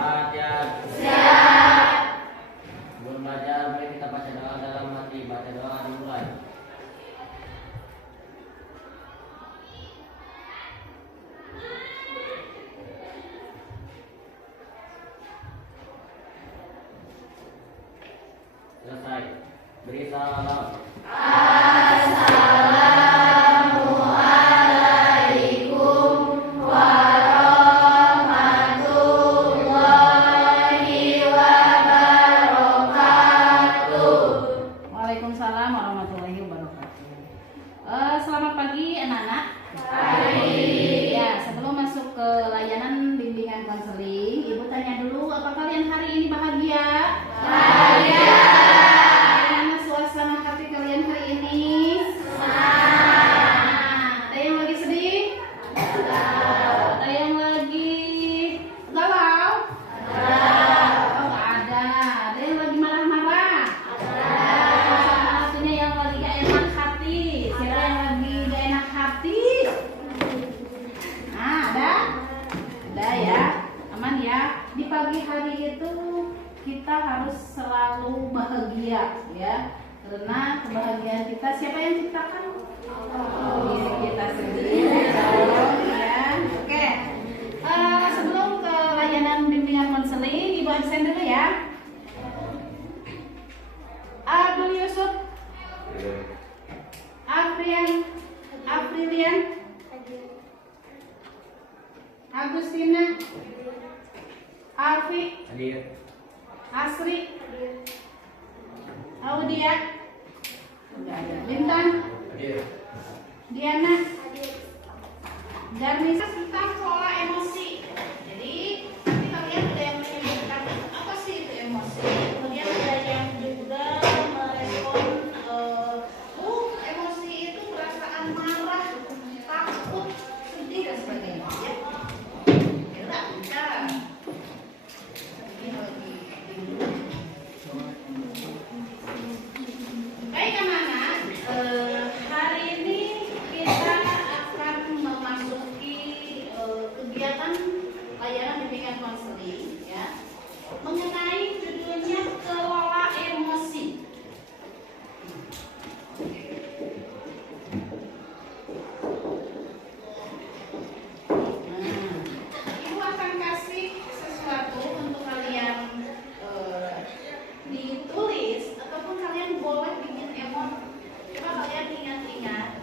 Siap. Siap. Sebelum belajar, mari kita baca doa dalam hati. Baca doa dimulai. Selesai. Beri salam. Assalamualaikum warahmatullahi wabarakatuh. Waalaikumsalam warahmatullahi wabarakatuh. Selamat pagi anak-anak. Pagi. Ya, sebelum masuk ke layanan bimbingan konseling, Ibu tanya dulu, apa kalian hari ini bahagia? Bahagia. Bagaimana suasana hati kalian hari ini? Ada yang lagi sedih? Ada yang lagi galau? Oh, nggak ada. Ada yang lagi marah-marah? Satunya yang lagi gak enak hati. Siapa yang lagi gak enak hati? Nah, ada? Ada ya? Aman ya? Di pagi hari itu kita harus selalu bahagia ya. Karena kebahagiaan kita siapa yang ciptakan? Diri kita sendiri ya. Oke. Sebelum ke layanan bimbingan konseling, Ibu absen dulu ya. Abdul Yusuf, Aprilian, Agustina, Alfi, Hadir. Asri, Audia, enggak ada. Bintan, Hadir. Diana, Garnisa tentang pola emosi. Jadi nanti kalian ada yang menyebutkan apa sih itu emosi. Kemudian ada yang juga merespon emosi itu perasaan marah, takut, sedih dan sebagainya. Ya, ya bisa. Ini lagi. Baik anak-anak, hari ini kita akan memasuki kegiatan layanan bimbingan konseling ya, mengenai judulnya kelola emosi. Ibu akan kasih sesuatu untuk kalian ditulis ataupun kalian boleh bikin emot. Coba kalian ingat-ingat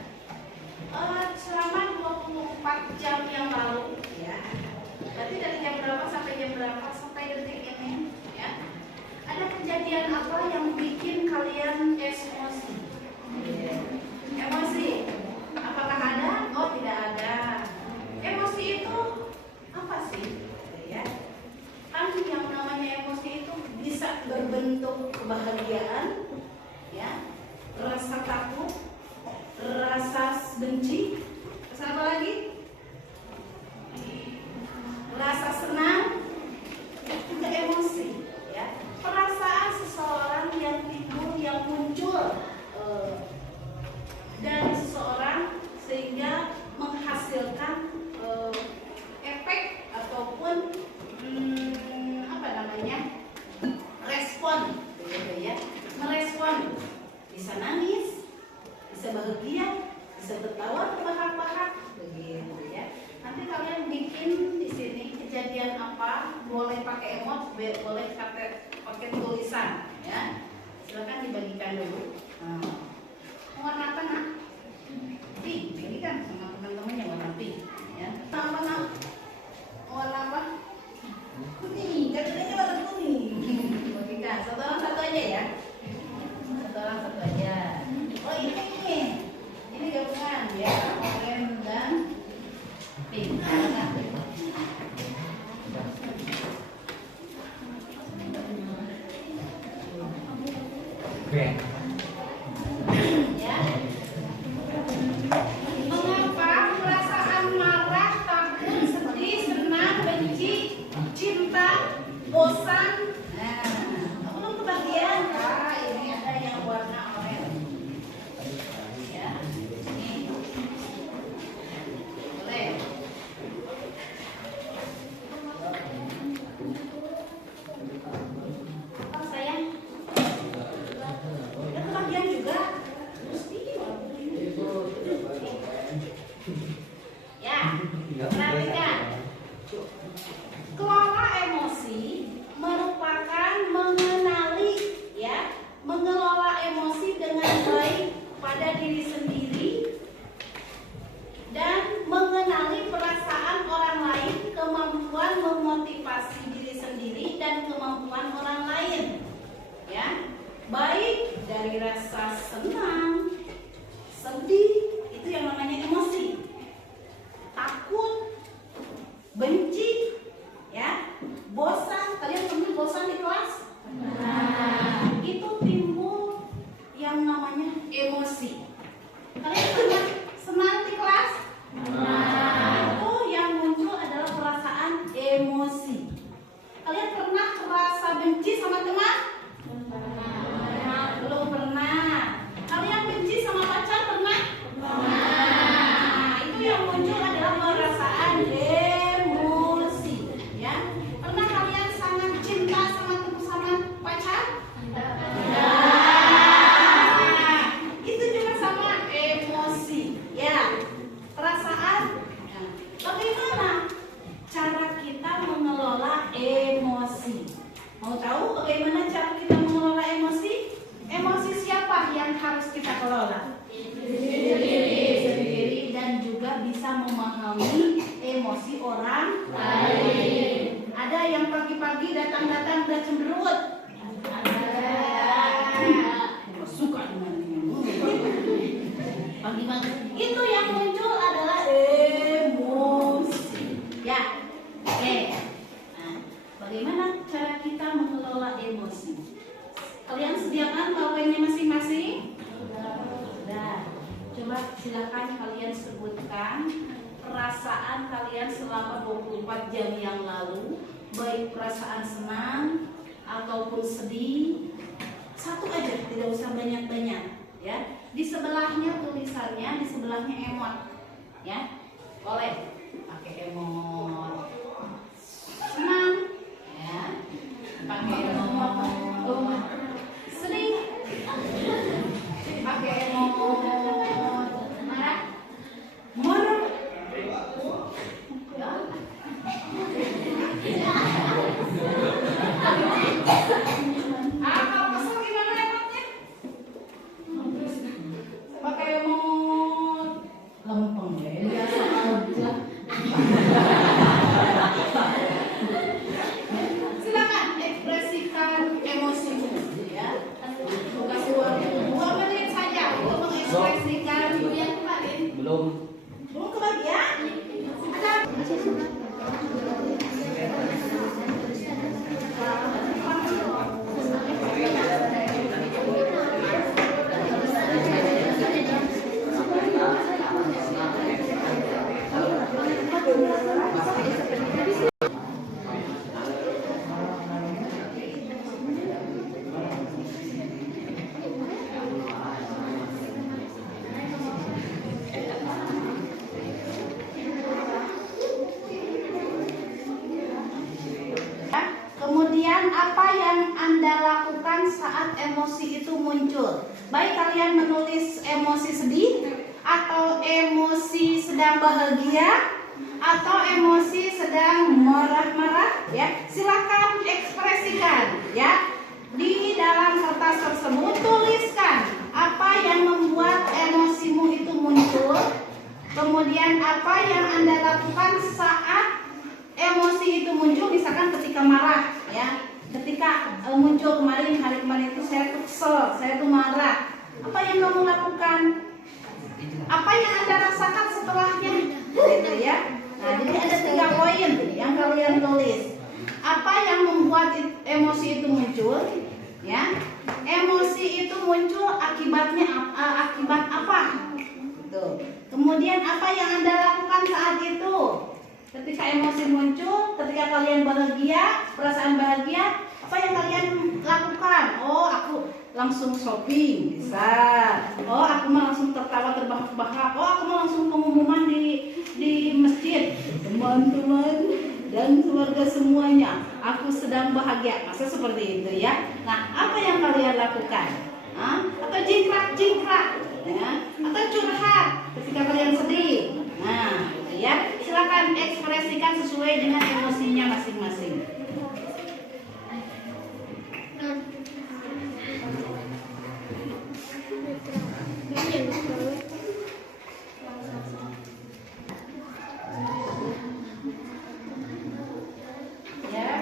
selama 24 jam yang lalu ya. Berarti dari jam berapa sampai jam berapa sampai detik ini ya. Ada kejadian apa yang bikin kalian emosi? Emosi. Apakah ada? Oh, tidak ada. Emosi itu apa sih? Ya. Kan yang namanya emosi itu bisa berbentuk kebahagiaan, ya, rasa takut, rasa benci, rasa apa lagi? Rasa senang, juga emosi, ya. Perasaan seseorang yang timbul, yang muncul dari seseorang sehingga menghasilkan efek ataupun apa namanya, respon, gitu ya, merespon, bisa nangis, bisa bahagia, bisa tertawa terbahak-bahak, begitu ya. Nanti kalian bikin di sini kejadian apa, boleh pakai emot, boleh pakai tulisan, ya. Silakan dibagikan dulu. Warna apa nak? Pink, ini kan sama teman-temannya warna pink, ya. Apa nak? Warna apa? Kuning, katanya warna kuning. Bagikan, satu orang satu aja ya. Satu orang satu aja. Oh ini gabungan ya, oranye dan pink. Oke. Ya. Mengapa perasaan marah, takut, sedih, senang, benci, cinta, bosan? Nah, belum kebagian Kak. Ini ada yang warna oranye. Ya, ini boleh. memahami emosi orang lain. Ada yang pagi-pagi datang-datang udah cemberut. Suka dengan pagi-pagi. Itu yang muncul adalah emosi. Ya, oke. Nah, bagaimana cara kita mengelola emosi? Kalian sediakan PowerPoint-nya masing-masing? Sudah. Coba silakan kalian sebutkan perasaan kalian selama 24 jam yang lalu, baik perasaan senang ataupun sedih. Satu aja, tidak usah banyak-banyak, ya. Di sebelahnya tulisannya, di sebelahnya emot, ya. Boleh pakai emot senang, ya. Pakai emot sedih, pakai emot marah, kalau kesel gimana emotnya? Pakai emot lempeng ya, biasa aja. Silakan ekspresikan emosimu, ya. Kasih waktu 2 menit saja untuk mengekspresikan yang kemarin. Belum. Belum kebagian? Ada. Kemudian apa yang Anda lakukan saat emosi itu muncul? Baik kalian menulis emosi sedih, atau emosi sedang bahagia, atau emosi sedang marah-marah, ya. Silakan ekspresikan, ya. Di dalam kertas tersebut tuliskan apa yang membuat emosimu itu muncul. Kemudian apa yang Anda lakukan saat emosi itu muncul, misalkan ketika marah, ya. Ketika muncul kemarin, hari kemarin itu saya tuh kesel, saya tuh marah. Apa yang kamu lakukan? Apa yang Anda rasakan setelahnya? Gitu ya. Nah, jadi ada 3 poin yang kalian tulis. Apa yang membuat emosi itu muncul? Ya. Emosi itu muncul akibatnya akibat apa? Gitu. Kemudian apa yang Anda lakukan saat itu? Ketika emosi muncul, ketika kalian bahagia, perasaan bahagia, apa yang kalian lakukan? Oh, aku langsung shopping, bisa. Oh, aku mau langsung tertawa terbahak-bahak. Oh, aku mau langsung pengumuman di masjid. Teman-teman dan keluarga semuanya, aku sedang bahagia. Masa seperti itu, ya? Nah, apa yang kalian lakukan? Atau jingkrak-jingkrak, ya? Atau curhat ketika kalian sedih. Nah, ya, silakan ekspresikan sesuai dengan emosinya masing-masing. Ya.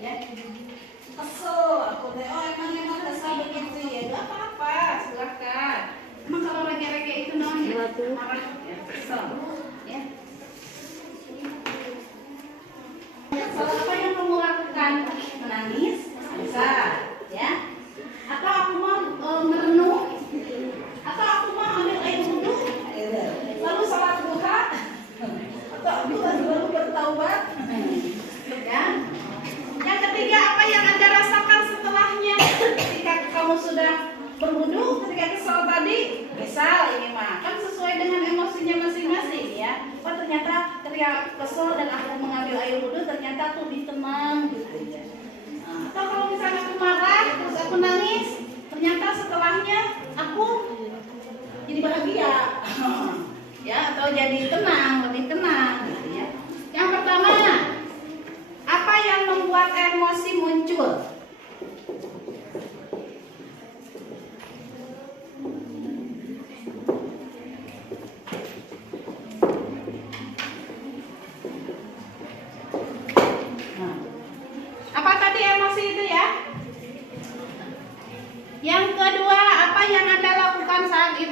Ya. Kesel aku deh. Oh, emang kesel begitu ya. Gak apa-apa, silakan. Emang kalau rege-rege itu namanya marah, ya, kesel, ya. Kesel apa yang kamu lakukan? Menangis, bisa, ya. Atau aku mau merenung, atau aku mau ambil air wudhu, lalu sholat duha, atau aku baru bertaubat, ya. Yang ketiga, apa yang Anda rasakan setelahnya? Ketika kamu sudah berwudu, ketika kesal tadi, misal ini mah kan sesuai dengan emosinya masing-masing, ya. Oh, ternyata ketika kesal dan aku mengambil air wudu, ternyata aku ditenang gitu ya. Atau kalau misalnya aku marah, terus aku nangis, ternyata setelahnya aku jadi bahagia, ya, atau jadi tenang, lebih tenang gitu ya. Yang pertama, apa yang membuat emosi muncul?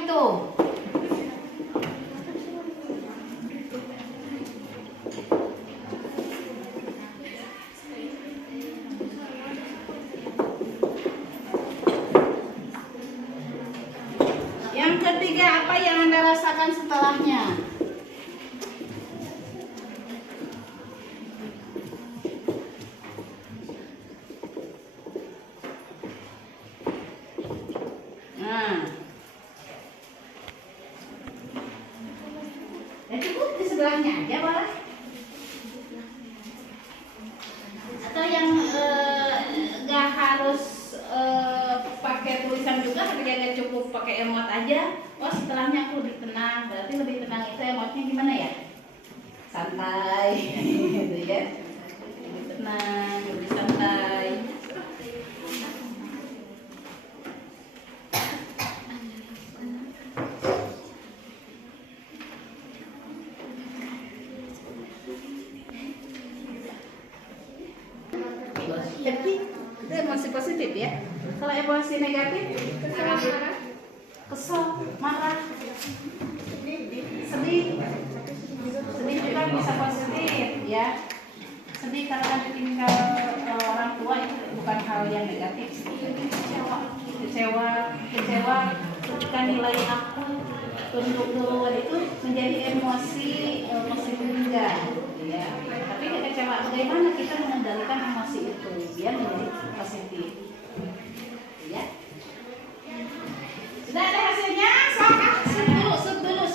itu? Yang ketiga, apa yang Anda rasakan setelahnya? Nah, ya cukup di sebelahnya aja boleh. Atau yang nggak harus pakai tulisan juga, tapi nggak cukup pakai emot aja. Oh, setelahnya aku lebih tenang. Berarti lebih tenang itu emotnya gimana ya? Santai, gitu ya. Lebih tenang, lebih santai. Happy itu emosi positif ya. Kalau emosi negatif, kesel, marah, sedih juga bisa positif ya. Sedih karena ditinggal orang tua itu bukan hal yang negatif. Kecewa ketika nilai aku turun itu menjadi emosi juga ya. Tapi kecewa, bagaimana kita mengendalikan emosi itu biar menjadi positif ya. Sudah ada hasilnya? Silakan sub dulu.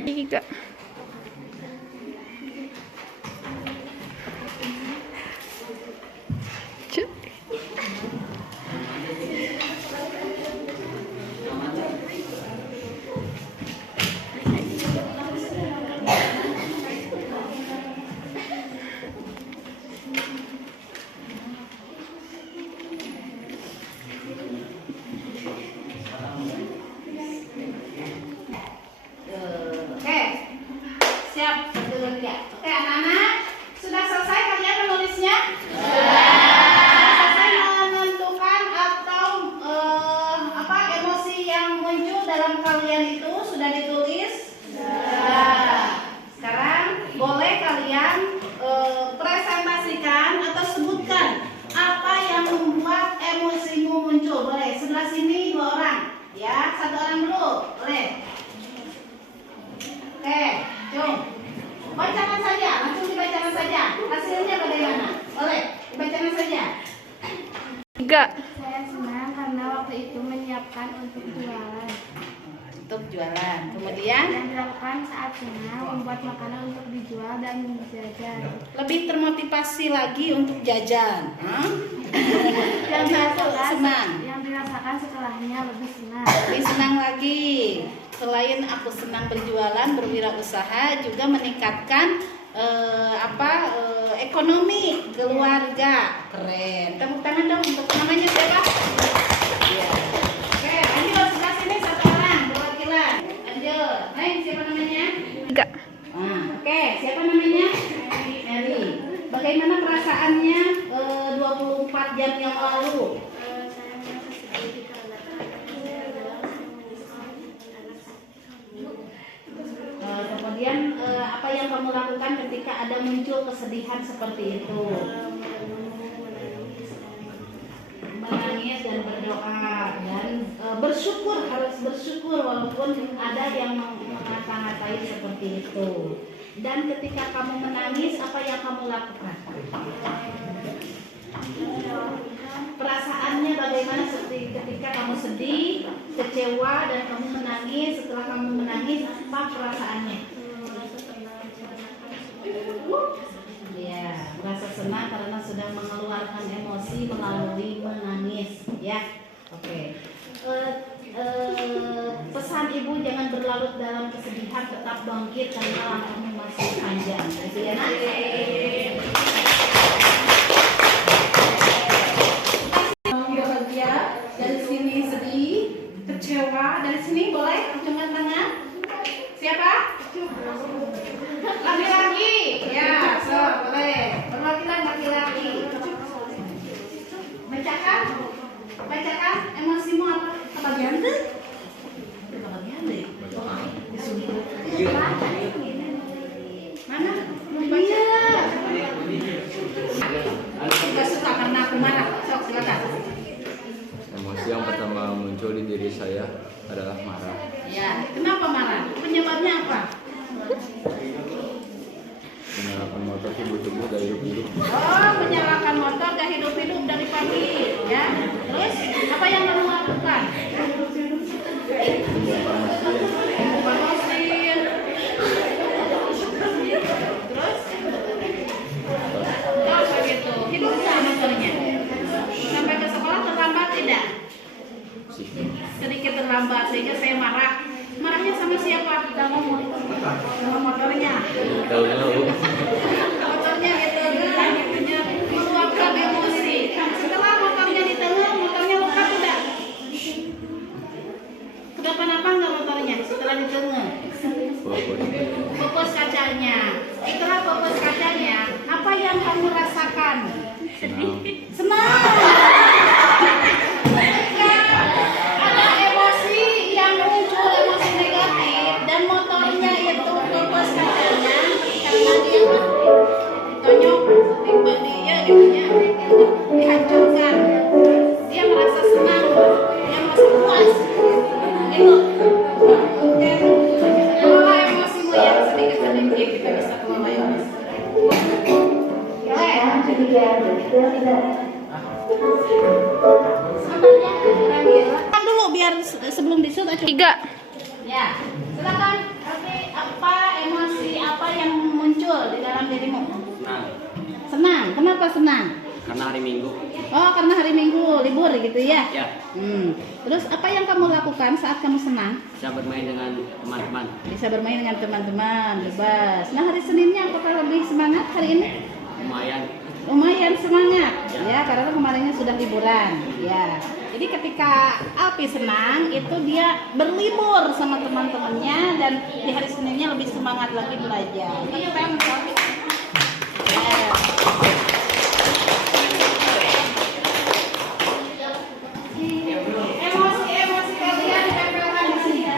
Tiga. Oke, siap betul ya. Oke anak-anak, sudah selesai kalian menulisnya? Sudah selesai menentukan atau apa emosi yang muncul dalam kalian itu sudah ditulis? Sudah. Sekarang boleh kalian presentasikan atau sebutkan apa yang membuat emosimu muncul. Boleh sebelah sini 2 orang, ya 1 orang dulu, boleh. Oke, jom. Bacakan saja, langsung dibacakan saja. Hasilnya bagaimana? Boleh, dibacakan saja. 3. Saya senang karena waktu itu menyiapkan untuk jualan. Untuk jualan. Kemudian Yang dilakukan saat senang membuat makanan untuk dijual dan dijajan. lebih termotivasi lagi untuk jajan. Yang dirasakan, senang. yang dirasakan setelahnya lebih senang. Lebih senang lagi. Selain aku senang berjualan, berwirausaha, juga meningkatkan ekonomi keluarga. Keren. Tepuk tangan dong untuk namanya siapa? Iya. Oke, lanjut sebelah sini 1 orang perwakilan. Lanjut. Hai, siapa namanya? 3. Oke, siapa namanya? Mary. Bagaimana perasaannya 24 jam yang lalu? Saya merasa sedih dikarenakan saya adalah Kemudian apa yang kamu lakukan ketika ada muncul kesedihan seperti itu? Menangis dan berdoa dan bersyukur, harus bersyukur walaupun ada yang mengata-ngatai seperti itu. Dan ketika kamu menangis, apa yang kamu lakukan? Perasaannya bagaimana seperti ketika kamu sedih, kecewa dan kamu menangis? Setelah kamu menangis, apa perasaannya? Ya, merasa senang karena sudah mengeluarkan emosi melalui menangis, ya. Oke. Pesan ibu jangan berlarut dalam kesedihan, tetap bangkit karena langkahmu masih panjang. Gitu ya, Nak? kecewa. Dari sini boleh acungkan tangan. Siapa? Laki-laki. Ya, so boleh. Perwakilan laki-laki. Bacakan. Bacakan emosimu apa? Kebagian deh. Kebagian deh. Mana? Baca. Tidak suka karena aku marah. Sok silakan. Emosi yang pertama muncul di diri saya adalah marah. Ya, kenapa marah? Penyebabnya apa? Menyalakan motor subuh-subuh dari hidup-hidup. Oh, menyalakan motor gak hidup-hidup dari pagi, ya. Terus apa yang kamu lakukan? Bukan mesin. Terus? Oh, begitu. Hidup nggak motornya? Sampai ke sekolah terlambat tidak? Sedikit terlambat sehingga saya marah. Marahnya sama siapa? Sama motornya. Motornya gitu kan, gitunya meluapkan emosi. Setelah motornya di tengah, motornya luka tidak? Kenapa nggak motornya setelah di tengah? Pupus kacanya. Setelah pupus kacanya, apa yang kamu rasakan? Senang. Ada emosi yang muncul, emosi negatif, dan motornya itu pupus kacanya karena dia tonyok dia gitunya dihancurkan. Dia merasa senang, dia merasa puas. Itu kelola emosimu ya, sedikit-sedikit kita bisa kelola emosi. Kan dulu biar sebelum disut aja. 3. Ya, silakan. Oke, apa emosi apa yang muncul di dalam dirimu? Senang. Senang. Kenapa senang? Karena hari Minggu. Oh, karena hari Minggu libur gitu ya. Ya, Terus apa yang kamu lakukan saat kamu senang? bisa bermain dengan teman-teman. Bisa bermain dengan teman-teman, bebas. Nah, hari Seninnya apakah lebih semangat hari ini? Lumayan. Lumayan semangat ya, karena kemarinnya sudah liburan ya. Jadi ketika Alpi senang itu dia berlibur sama teman-temannya dan di hari Seninnya lebih semangat lagi belajar. Tepuk tangan untuk Alpi. Ya. Emosi-emosi kalian ditempelkan di sini.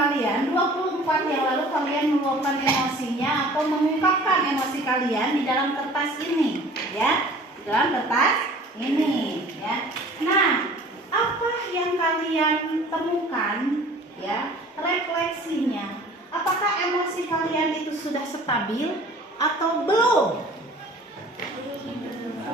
Kalian 24 yang lalu kalian meluapkan emosinya atau mengungkapkan emosi kalian di dalam kertas ini ya, di dalam kertas ini ya. Nah, apa yang kalian temukan ya, refleksinya, apakah emosi kalian itu sudah stabil atau belum?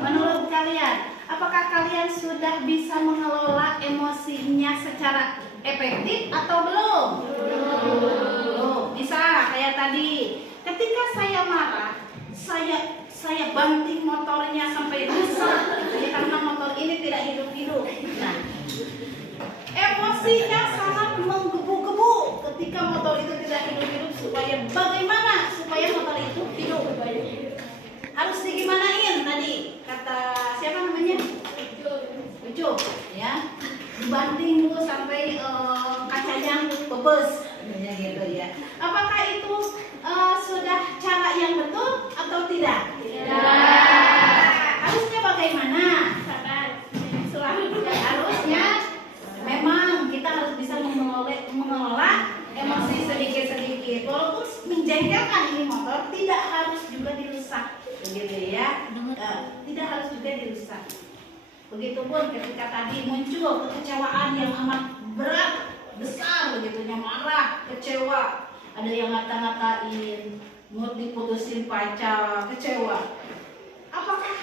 Menurut kalian, apakah kalian sudah bisa mengelola emosinya secara efektif atau belum? Belum. Bisa kayak tadi, ketika saya marah, saya banting motornya sampai rusak, ya, karena motor ini tidak hidup-hidup. Nah, emosinya sangat menggebu-gebu ketika motor itu tidak hidup-hidup. Supaya bagaimana supaya motor itu hidup? Harus digimanain tadi kata siapa namanya? Ucup ya, banting dulu sampai kacanya pebes. Ya, gitu ya. Apakah itu sudah cara yang betul atau tidak? Harusnya bagaimana? Harusnya memang kita harus bisa mengelola emosi sedikit-sedikit. Walaupun menjengkelkan ini motor, tidak harus juga dirusak, begitu ya. Tidak harus juga dirusak. Begitupun ketika tadi muncul kekecewaan yang amat berat, besar begitunya, marah, kecewa, ada yang ngata-ngatain, mood diputusin pacar, kecewa. Apakah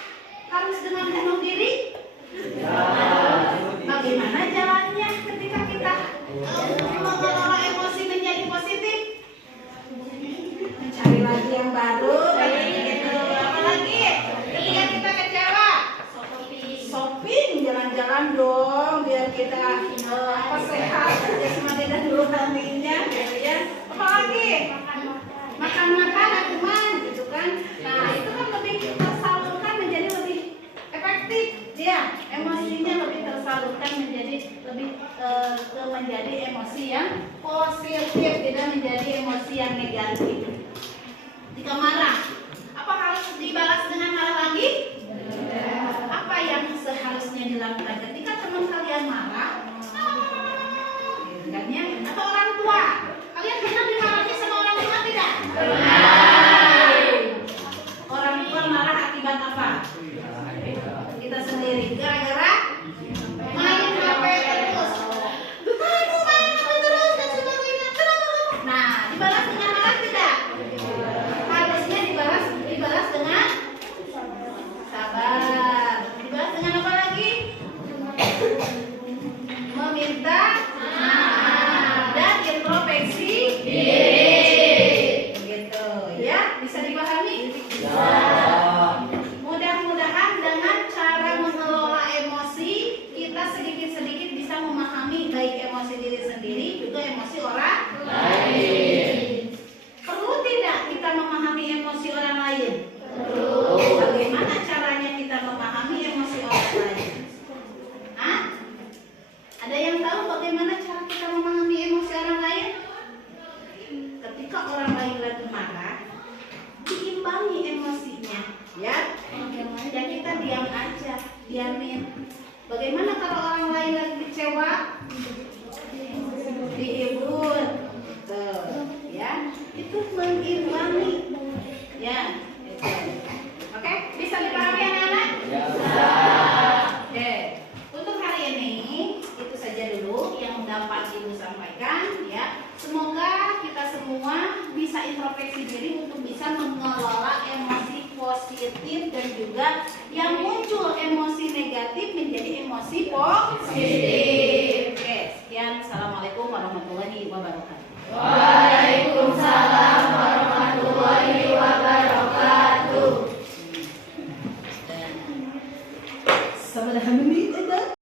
harus dengan bunuh diri? Bagaimana jalannya ketika kita mengelola emosi menjadi positif? Mencari lagi yang baru, gitu. Apalagi ketika kita kecewa, shopping, jalan-jalan dong, biar kita sehat, jasmani dan rohaninya, gitu ya. Apalagi makan-makan, teman, gitu kan. Nah, itu kan lebih tersalurkan menjadi lebih efektif, ya. Emosinya lebih tersalurkan menjadi lebih menjadi emosi yang positif, tidak menjadi emosi yang negatif. Jika marah, apa harus dibalas dengan marah lagi? Apa yang seharusnya dilakukan ketika teman kalian marah? Kan ya? Atau orang tua, kalian pernah dimarahi sama orang tua tidak? Orang tua marah akibat apa? Kita sendiri, gara-gara main HP terus. Kamu main HP terus dan sebagainya. Nah, dibalas dengan marah tidak? Harusnya dibalas dengan sabar. Dibalas dengan apa lagi? Meminta maaf dan introspeksi diri. Gitu ya, bisa dipahami? Mudah-mudahan dengan cara mengelola emosi kita sedikit-sedikit bisa memahami baik emosi diri sendiri juga emosi orang lain. Perlu tidak kita memahami emosi orang lain? Perlu. Bagaimana caranya kita memahami emosi orang lain? Hah? Ada yang tahu bagaimana cara kita memahami emosi orang lain? Ketika orang lain lagi marah, diimbangi emosinya, ya. Dan kita diam aja, diamin. Bagaimana kalau orang lain lagi kecewa? Dihibur, ya. Itu mengimbangi, ya. Oke, bisa dipahami anak-anak? Oke, untuk hari ini itu saja dulu yang dapat Ibu sampaikan, ya. Semoga kita semua bisa introspeksi diri untuk bisa mengelola emosi positif dan juga yang muncul emosi negatif menjadi emosi positif.